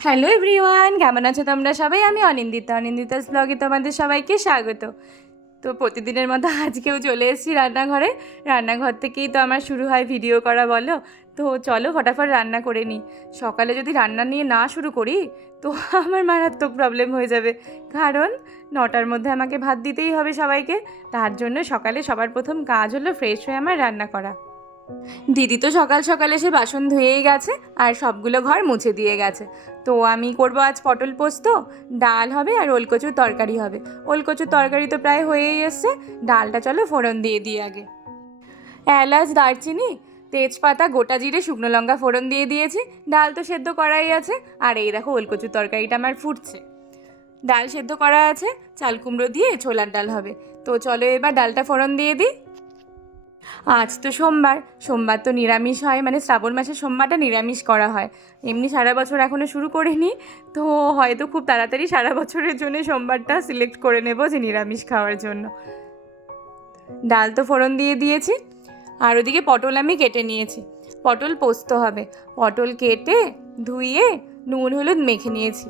Hello everyone, কেমন আছো তোমরা সবাই? আমি অনিন্দিতাস ব্লগে তোমাদের সবাইকে স্বাগত। তো প্রতিদিনের মতো আজকেও চলে এসেছি রান্নাঘর থেকেই তো আমার শুরু হয় ভিডিও করা, বলো। তো চলো ফটাফট রান্না করে নিই। সকালে যদি রান্না নিয়ে না শুরু করি তো আমার মারাত্মক প্রবলেম হয়ে যাবে, কারণ 9টার মধ্যে আমাকে ভাত দিতেই হবে সবাইকে। তার জন্য সকালে সবার প্রথম কাজ হলো ফ্রেশ হয়ে আমার রান্না করা। দিদি তো সকাল সকাল এসে বাসন ধুয়েই গেছে আর সবগুলো ঘর মুছে দিয়ে গেছে। তো আমি করব আজ পটল পোস্ত, ডাল হবে আর ওলকচুর তরকারি হবে। ওলকচুর তরকারি তো প্রায় হয়েই এসছে, ডালটা চলো ফোড়ন দিয়ে দিই আগে। এলাচ, দারচিনি, তেজপাতা, গোটা জিরে, শুকনো লঙ্কা ফোড়ন দিয়ে দিয়েছি। ডাল তো সেদ্ধ করাই আছে। আর এই দেখো ওলকচুর তরকারিটা আমার ফুটছে। ডাল সেদ্ধ করা আছে, চাল কুমড়ো দিয়ে ছোলার ডাল হবে। তো চলো এবার ডালটা ফোড়ন দিয়ে দিই। আজ তো সোমবার, সোমবার তো নিরামিষ হয়, মানে শ্রাবণ মাসের সোমবারটা নিরামিষ করা হয়। এমনি সারা বছর এখনও শুরু করিনি, তো হয়তো খুব তাড়াতাড়ি সারা বছরের জন্য সোমবারটা সিলেক্ট করে নেব যে নিরামিষ খাওয়ার জন্য। ডাল তো ফোড়ন দিয়ে দিয়েছি, আর ওদিকে পটল আমি কেটে নিয়েছি। পটল পোস্ত হবে। পটল কেটে ধুইয়ে নুন হলুদ মেখে নিয়েছি।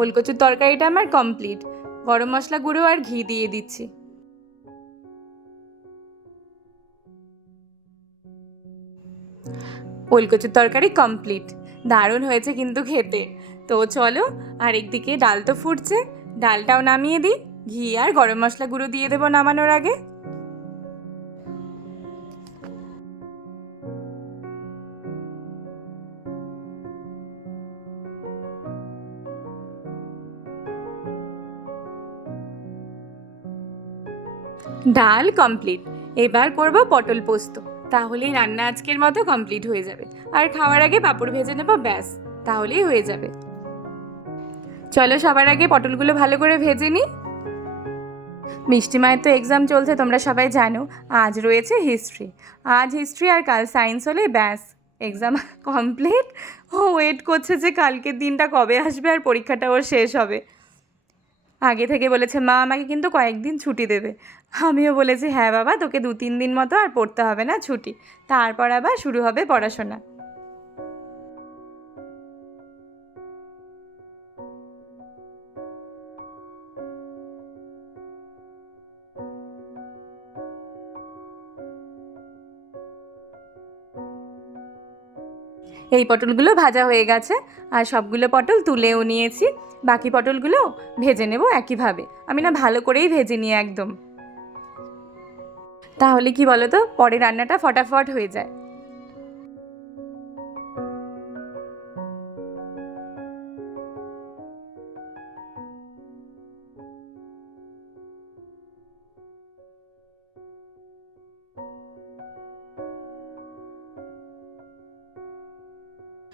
ওলকচুর তরকারিটা আমার কমপ্লিট। গরম মশলা গুঁড়ো আর ঘি দিয়ে দিচ্ছি। ওলকচুর তরকারি কমপ্লিট। দারুণ হয়েছে কিন্তু খেতে। তো চলো, আর একদিকে ডাল তো ফুটছে, ডালটাও নামিয়ে দিই। ঘি আর গরম মশলা গুঁড়ো দিয়ে দেবো নামানোর আগে। ডাল কমপ্লিট। এবার করব পটল পোস্ত। তাহলেই রান্না আজকের মতো কমপ্লিট হয়ে যাবে। আর খাওয়ার আগে পাঁপড় ভেজে নেবো, ব্যাস, তাহলেই হয়ে যাবে। চলো সবার আগে পটলগুলো ভালো করে ভেজে নিই। মিষ্টি মায়ের তো এক্সাম চলছে, তোমরা সবাই জানো। আজ রয়েছে হিস্ট্রি। আজ হিস্ট্রি আর কাল সায়েন্স হলে ব্যাস, এক্সাম কমপ্লিট। ও ওয়েট করছে যে কালকের দিনটা কবে আসবে আর পরীক্ষাটা ওর শেষ হবে। আগে থেকে বলেছে মা আমাকে কিন্তু কয়েকদিন ছুটি দেবে। আমিও বলেছি হ্যাঁ বাবা, তোকে 2-3 দিন মতো আর পড়তে হবে না, ছুটি। তারপর আবার শুরু হবে পড়াশোনা। এই পটলগুলো ভাজা হয়ে গেছে, আর সবগুলো পটল তুলেও নিয়েছি। বাকি পটলগুলো ভেজে নেব একইভাবে। আমি না ভালো করেই ভেজে নিই একদম, তাহলে কি বলো তো, পরে রান্নাটা ফটাফট হয়ে যায়।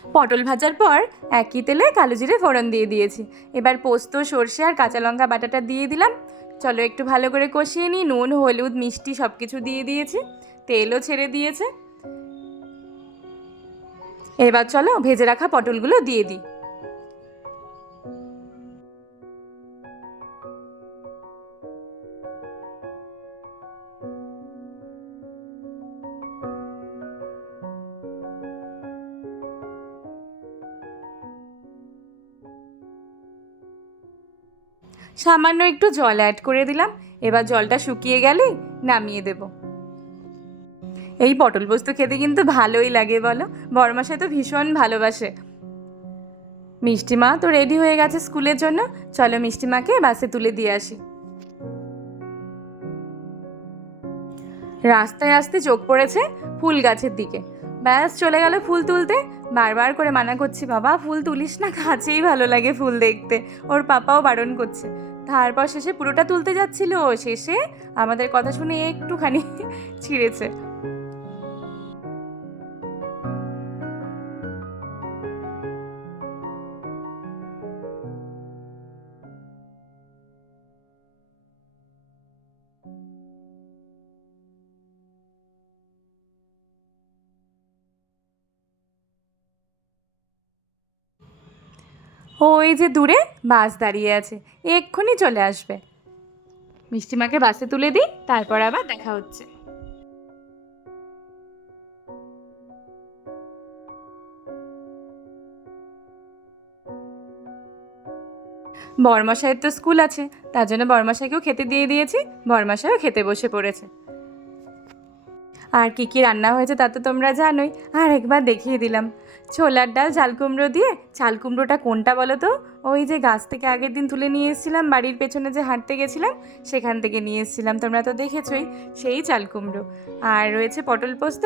পটল ভাজার পর একই তেলে কালো জিরে ফোড়ন দিয়ে দিয়েছি। এবার পোস্ত, সর্ষে আর কাঁচা লঙ্কা বাটাটা দিয়ে দিলাম। চলো একটু ভালো করে কষিয়ে নিই। নুন, হলুদ, মিষ্টি সব কিছু দিয়ে দিয়েছি, তেলও ছেড়ে দিয়েছে। এবার চলো ভেজে রাখা পটলগুলো দিয়ে দিই। সামান্য একটু জল অ্যাড করে দিলাম। এবার জলটা শুকিয়ে গেলেই নামিয়ে দেব। এই পটল পোস্ত খেতে কিন্তু ভালোই লাগে, বলো। বড়মাসে তো ভীষণ ভালোবাসে। মিষ্টিমা তো রেডি হয়ে গেছে স্কুলের জন্য। চলো মিষ্টিমাকে বাসে তুলে দিয়ে আসি। রাস্তায় আসতে চোখ পড়েছে ফুল গাছের দিকে। ব্যাস চলে গেল ফুল তুলতে। বারবার করে মানা করছি, বাবা ফুল তুলিস না, কাছেই ভালো লাগে ফুল দেখতে। ওর পাপাও বারণ করছে। তারপর শেষে পুরোটা তুলতে যাচ্ছিল, শেষে আমাদের কথা শুনে একটুখানি ছিঁড়েছে। ওই যে দূরে বাস দাঁড়িয়ে আছে, এক্ষুনি চলে আসবে। মিষ্টিমাকে বাসে তুলে দিই, তারপর আবার দেখা হচ্ছে। বরমশাইয়ের তো স্কুল আছে, তার জন্য বরমশাইকেও খেতে দিয়ে দিয়েছি, বরমশাইও খেতে বসে পড়েছে। আর কি কি রান্না হয়েছে তা তো তোমরা জানোই, আর একবার দেখিয়ে দিলাম। ছোলার ডাল চাল কুমড়ো দিয়ে, চাল কুমড়োটা কোনটা বলো তো? ওই যে গাছ থেকে আগের দিন তুলে নিয়ে এসেছিলাম, বাড়ির পেছনে যে হাঁটতে গেছিলাম সেখান থেকে নিয়ে এসেছিলাম, তোমরা তো দেখেছোই, সেই চাল কুমড়ো। আর রয়েছে পটল পোস্ত,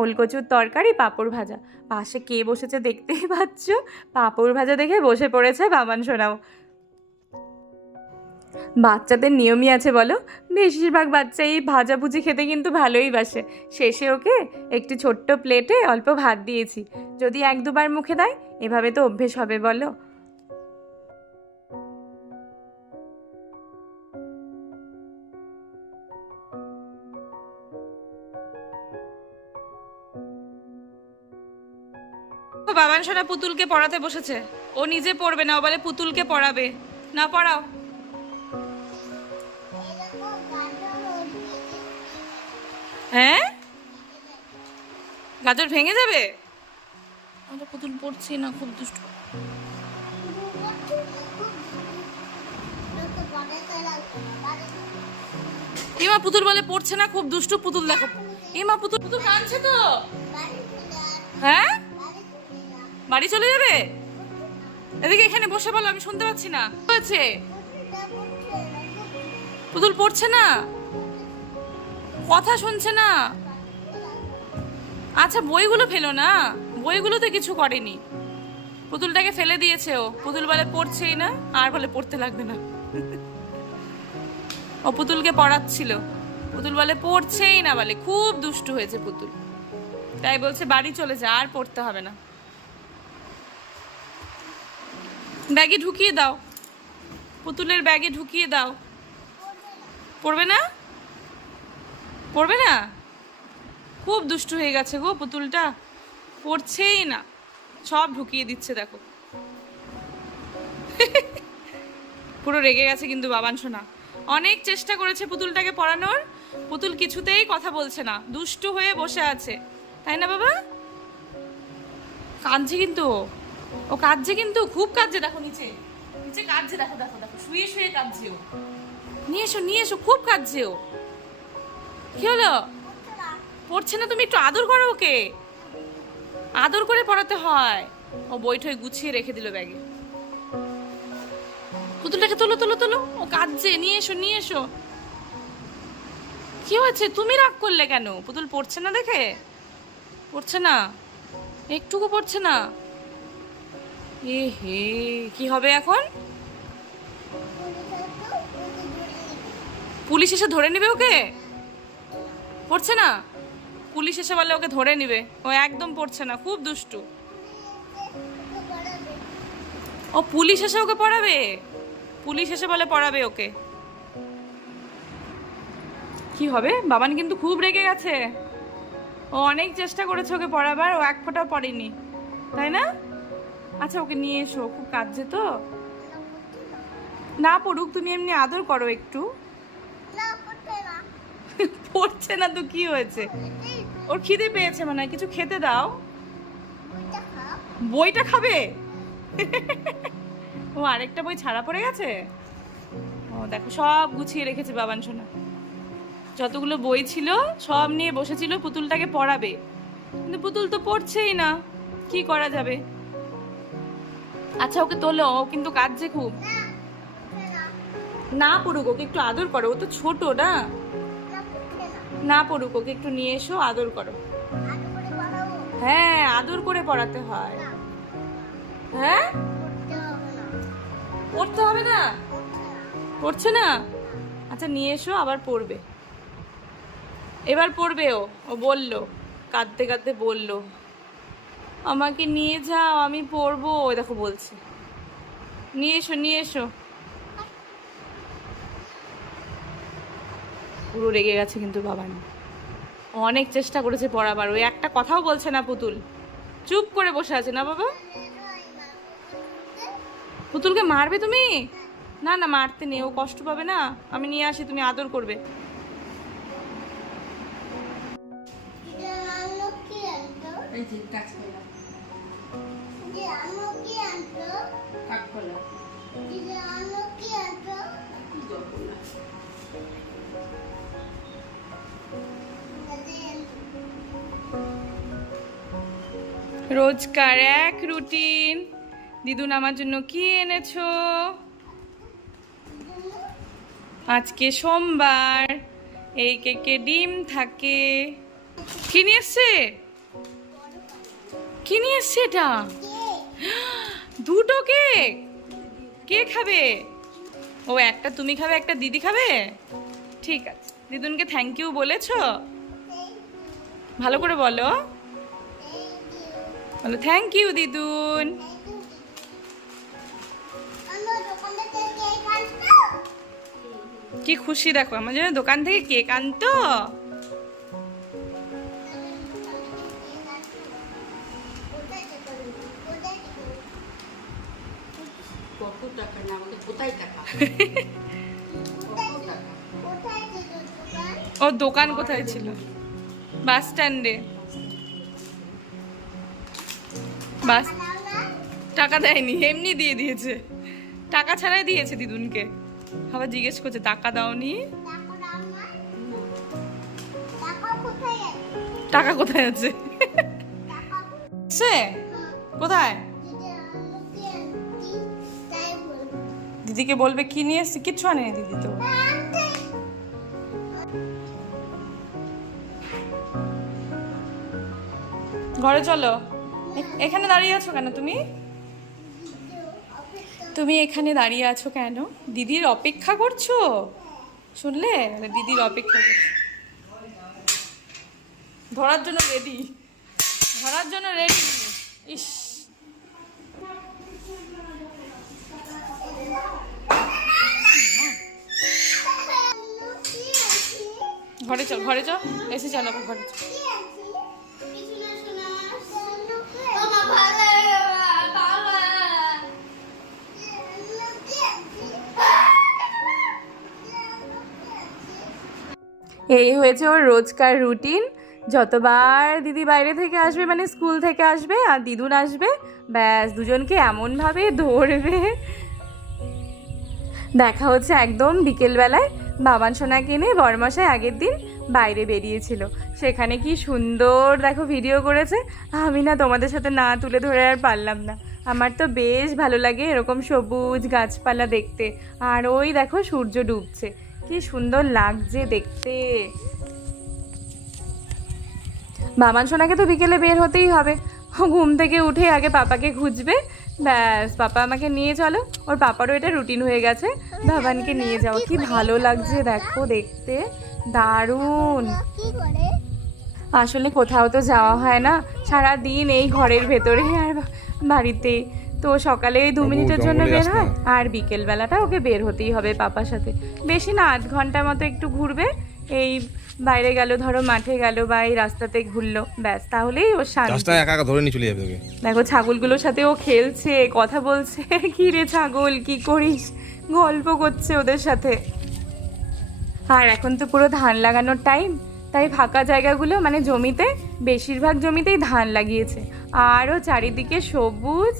ওলকচুর তরকারি, পাঁপড় ভাজা। পাশে কে বসেছে দেখতেই পাচ্ছ, পাঁপড় ভাজা দেখে বসে পড়েছে বাবান সোনাও। বাচ্চাদের নিয়মই আছে বলো, বেশিরভাগ বাচ্চা এই ভাজাভুজি খেতে কিন্তু ভালোই বাসে। শেষে ওকে একটি ছোট্ট প্লেটে অল্প ভাত দিয়েছি, যদি এক দুবার মুখে দেয় এভাবে তো অভ্যেস হবে বলো। বাবান সোনা পুতুলকে পড়াতে বসেছে, ও নিজে পড়বে না, ও বলে পুতুলকে পড়াবে। না পড়াও। হ্যাঁ, গাজর ভেঙে যাবে? আমরা পুতুল পড়ছি না, খুব দুষ্ট। এমা পুতুল বলে পড়ছে না, খুব দুষ্টু পুতুল, দেখো এমা পুতুল, পুতুল কাঁদছে তো। হ্যাঁ, বাড়ি চলে যাবে? এদিকে এখানে বসে বলো, আমি শুনতে পাচ্ছি না। হয়েছে, পুতুল পড়ছে না, কথা শুনছে না। আচ্ছা বইগুলো ফেলো না, বইগুলোতে কিছু করেনি, পুতুলটাকে ফেলে দিয়েছে ও। পুতুল বলে পড়ছেই না, আর বলে পড়তে লাগবে না। ও পুতুলকে পড়াচ্ছিল, পুতুল বলে পড়ছেই না, বলে খুব দুষ্টু হয়েছে পুতুল, তাই বলছে বাড়ি চলে যা, আর পড়তে হবে না। ব্যাগে ঢুকিয়ে দাও, পুতুলের ব্যাগে ঢুকিয়ে দাও। পড়বে না, পড়বে না, খুব দুষ্টু হয়ে গেছে গো পুতুলটা, পড়ছেই না, সব ঢুকিয়ে দিচ্ছে দেখো। পুরো রেগে গেছে কিন্তু বাবান সোনা, অনেক চেষ্টা করেছে পুতুলটাকে পড়ানোর, পুতুল কিছুতেই কথা বলছে না, দুষ্টু হয়ে বসে আছে, তাই না বাবা? কাঁদছে কিন্তু, ও কাঁদছে কিন্তু, খুব কাঁদছে, দেখো নিচে নিচে কাঁদছে, দেখো দেখো দেখো, শুয়ে শুয়ে কাঁদছে ও। নিয়ে এসো নিয়ে এসো, খুব কাঁদছে ও। কি হলো? পড়ছে না, তুমি একটু আদর করো ওকে, আদর করে পড়াতে হয়। ও বইঠই গুছিয়ে রেখে দিল ব্যাগে। পুতুলটাকে তোলো তোলো তোলো, ও কাঁদছে, নিয়ে এসো নিয়ে এসো। কি হয়েছে, তুমি রাগ করলে কেন? পুতুল পড়ছে না দেখে? পড়ছে না, একটুকু পড়ছে না। এ হে, কি হবে এখন? পুলিশ এসে ধরে নিবে ওকে? পড়ছে না, পুলিশ এসে বলে ওকে ধরে নিবে, ও একদম পড়ছে না, খুব দুষ্টু। ও পুলিশ এসে ওকে পড়াবে, পুলিশ এসে বলে পড়াবে ওকে। কি হবে? বাবান কিন্তু খুব রেগে গেছে, ও অনেক চেষ্টা করেছে ওকে পড়াবার, ও এক ফোঁটাও পড়েনি, তাই না? আচ্ছা ওকে নিয়ে এসো, খুব কাঁদছে তো। না পড়ুক, তুমি এমনি আদর করো একটু। পড়ছে না তো কি হয়েছে? ওর খিদে পেয়েছে মনে হয়, কিছু খেতে দাও। বইটা খাবে? ও আরেকটা বই ছাড়া পড়ে গেছে। ও দেখো সব গুছিয়ে রেখেছে বাবান সোনা, যতগুলো বই ছিল সব নিয়ে বসেছিল পুতুলটাকে পড়াবে, কিন্তু পুতুল তো পড়ছেই না, কি করা যাবে? আচ্ছা ওকে তোলো, ও কিন্তু কাঁদছে খুব। না পড়ুক, ওকে একটু আদর করো, ও তো ছোট না। না পড়ুক, ওকে একটু নিয়ে এসো, আদর করো। হ্যাঁ, আদর করে পড়াতে হয়। হ্যাঁ, পড়তে হবে না, পড়ছে না। আচ্ছা নিয়ে এসো, আবার পড়বে, এবার পড়বে ও। ও বললো, কাঁদতে কাঁদতে বললো আমাকে নিয়ে যাও, আমি পড়বো, ওই দেখো বলছে নিয়ে এসো নিয়ে এসো। পুরো রেগে গেছে কিন্তু বাবান, অনেক চেষ্টা করেছে পড়াবার, ওই একটা কথাও বলছে না পুতুল, চুপ করে বসে আছে। না বাবা, পুতুলকে মারবে তুমি? না না, মারতে নেই, ও কষ্ট পাবে না, আমি নিয়ে আসি, তুমি আদর করবে। রোজকার এক রুটিন। দিদুন আমার জন্য কি এনেছো? আজকে সোমবার, এই কেকে ডিম থাকে। কি নিয়ে এসছে? কি নিয়ে এসছে এটা? দুটো কেক। কে খাবে? ও একটা তুমি খাবে, একটা দিদি খাবে। ঠিক আছে, দিদুনকে থ্যাংক ইউ বলেছো? ভালো করে বলো, বলো থ্যাংক ইউ দিদুন। কি খুশি দেখো, আমার জন্য দোকান থেকে কেক আনতো। ও দোকান কোথায় ছিল? বাস স্ট্যান্ডে। বাস টাকা দেয়নি, এমনি দিয়ে দিয়েছে। টাকা ছাড়াই দিয়েছে দিদুনকে। আবার জিজ্ঞেস করছে টাকা দাওনি। টাকা কোথায় আছে? কোথায়? দিদিকে বলবে কি নিয়ে এসছি, কিচ্ছু আনেনি দিদি তো। ঘরে চলো। এখানে দাঁড়িয়ে আছো কেন তুমি? তুমি এখানে দাঁড়িয়ে আছো কেন? দিদির অপেক্ষা করছো? শুনলে, দিদির অপেক্ষা করছো। ধরার জন্য রেডি, ধরার জন্য রেডি। ইস, ঘরে চল, ঘরে চল, এসে চল, ঘরে চল। এই হয়েছে ওর রোজকার রুটিন। যতবার দিদি বাইরে থেকে আসবে, মানে স্কুল থেকে আসবে আর দিদুন আসবে, ব্যাস দুজনকে এমনভাবে ধরবে। দেখা হচ্ছে একদম বিকেলবেলায়। বাবান সোনাকে নিয়ে বড়মশাই আগের দিন বাইরে বেরিয়েছিল। সেখানে কি সুন্দর দেখো ভিডিও করেছে। আমি না তোমাদের সাথে না তুলে ধরে আর পারলাম না। আমার তো বেশ ভালো লাগে এরকম সবুজ গাছপালা দেখতে। আর ওই দেখো সূর্য ডুবছে, কি সুন্দর লাগছে দেখতে। বাবান সোনাকে তো বিকেলে বের হতেই হবে। ঘুম থেকে উঠে আগে পাপাকে খুঁজবে, ব্যাস পাপা আমাকে নিয়ে চলো। ওর পাপারও এটা রুটিন হয়ে গেছে বাবানকে নিয়ে যাওয়া। কি ভালো লাগছে দেখো দেখতে, দারুণ। আসলে কোথাও তো যাওয়া হয় না, সারা দিন এই ঘরের ভেতরে আর বাড়িতেই। তো সকালে 2 মিনিটের জন্য বের হয়, আর বিকেলবেলাটা ওকে বের হতেই হবে পাপার সাথে। বেশি না, 8 ঘন্টার মতো একটু ঘুরবে। এই বাইরে গেল, ধরো মাঠে গেল বা এই রাস্তাতে ঘুরলো, ব্যাস তাহলেই ওর শান্তি। একা একা ধরে নিয়ে চলে যাবে ওকে। দেখো ছাগলগুলোর সাথে ও খেলছে, কথা বলছে। কি রে ছাগল কি করিস, গল্প করছে ওদের সাথে। আর এখন তো পুরো ধান লাগানোর টাইম, তাই ফাঁকা জায়গাগুলো মানে জমিতে, বেশিরভাগ জমিতেই ধান লাগিয়েছে। আরও চারিদিকে সবুজ,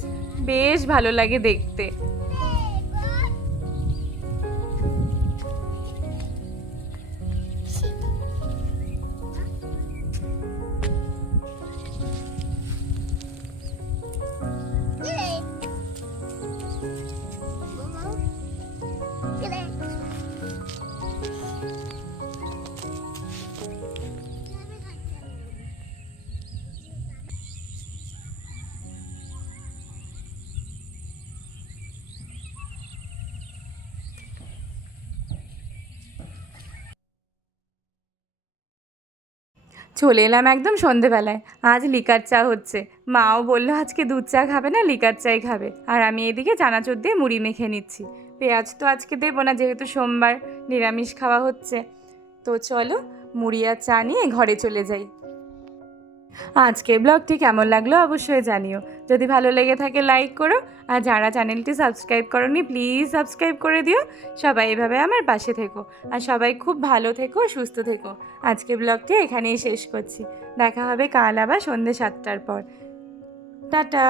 বেশ ভালো লাগে দেখতে। চলে এলাম একদম সন্ধেবেলায়। আজ লিকার চা হচ্ছে। মাও বললো আজকে দুধ চা খাবে না, লিকার চাই খাবে। আর আমি এদিকে চানাচুর দিয়ে মুড়ি মেখে নিচ্ছি। পেঁয়াজ তো আজকে দেবো না, যেহেতু সোমবার নিরামিষ খাওয়া হচ্ছে। তো চলো মুড়ি আর চা নিয়ে ঘরে চলে যাই। আজকের ব্লগটি কেমন লাগলো অবশ্যই জানিও। যদি ভালো লেগে থাকে লাইক করো, আর যারা চ্যানেলটি সাবস্ক্রাইব করোনি প্লিজ সাবস্ক্রাইব করে দিও। সবাই এভাবে আমার পাশে থেকো, আর সবাই খুব ভালো থেকো, সুস্থ থেকো। আজকের ব্লগটি এখানেই শেষ করছি। দেখা হবে কাল আবার সন্ধ্যে 7টার পর। টাটা।